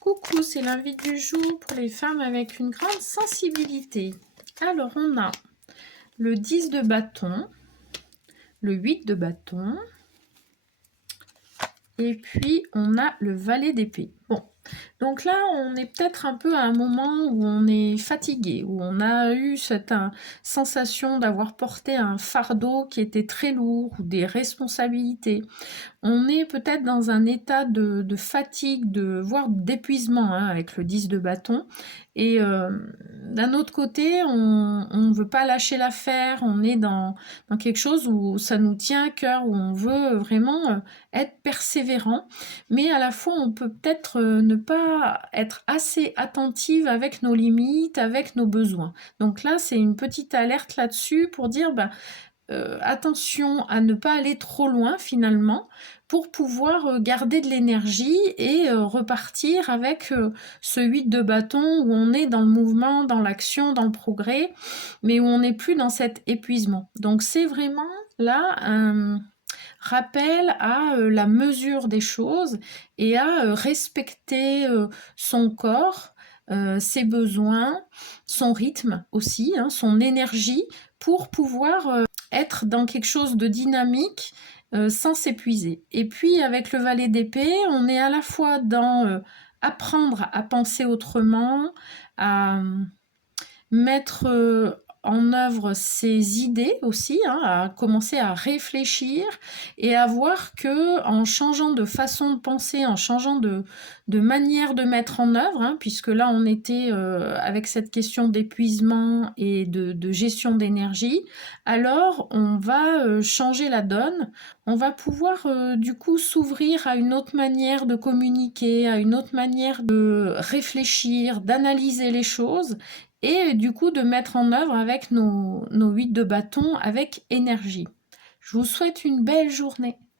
Coucou, c'est l'invite du jour pour les femmes avec une grande sensibilité. Alors, on a le 10 de bâton, le 8 de bâton, et puis on a le valet d'épée. Bon, donc là, on est peut-être un peu à un moment où on est fatigué, où on a eu cette sensation d'avoir porté un fardeau qui était très lourd, ou des responsabilités. On est peut-être dans un état de fatigue, voire d'épuisement avec le 10 de bâton. Et d'un autre côté, on ne veut pas lâcher l'affaire, on est dans quelque chose où ça nous tient à cœur, où on veut vraiment être persévérant, mais à la fois on peut peut-être ne pas être assez attentive avec nos limites, avec nos besoins. Donc là, c'est une petite alerte là-dessus pour dire attention à ne pas aller trop loin finalement pour pouvoir garder de l'énergie et repartir avec ce 8 de bâton où on est dans le mouvement, dans l'action, dans le progrès, mais où on n'est plus dans cet épuisement. Donc c'est vraiment là un rappel à la mesure des choses et à respecter son corps, ses besoins, son rythme aussi, son énergie pour pouvoir être dans quelque chose de dynamique sans s'épuiser. Et puis avec le valet d'épée, on est à la fois dans apprendre à penser autrement, à mettre en œuvre ses idées aussi, à commencer à réfléchir et à voir que en changeant de façon de penser, en changeant de manière de mettre en œuvre, puisque là on était avec cette question d'épuisement et de gestion d'énergie, alors on va changer la donne, on va pouvoir du coup s'ouvrir à une autre manière de communiquer, à une autre manière de réfléchir, d'analyser les choses et du coup de mettre en œuvre avec nos 8 de bâton avec énergie. Je vous souhaite une belle journée.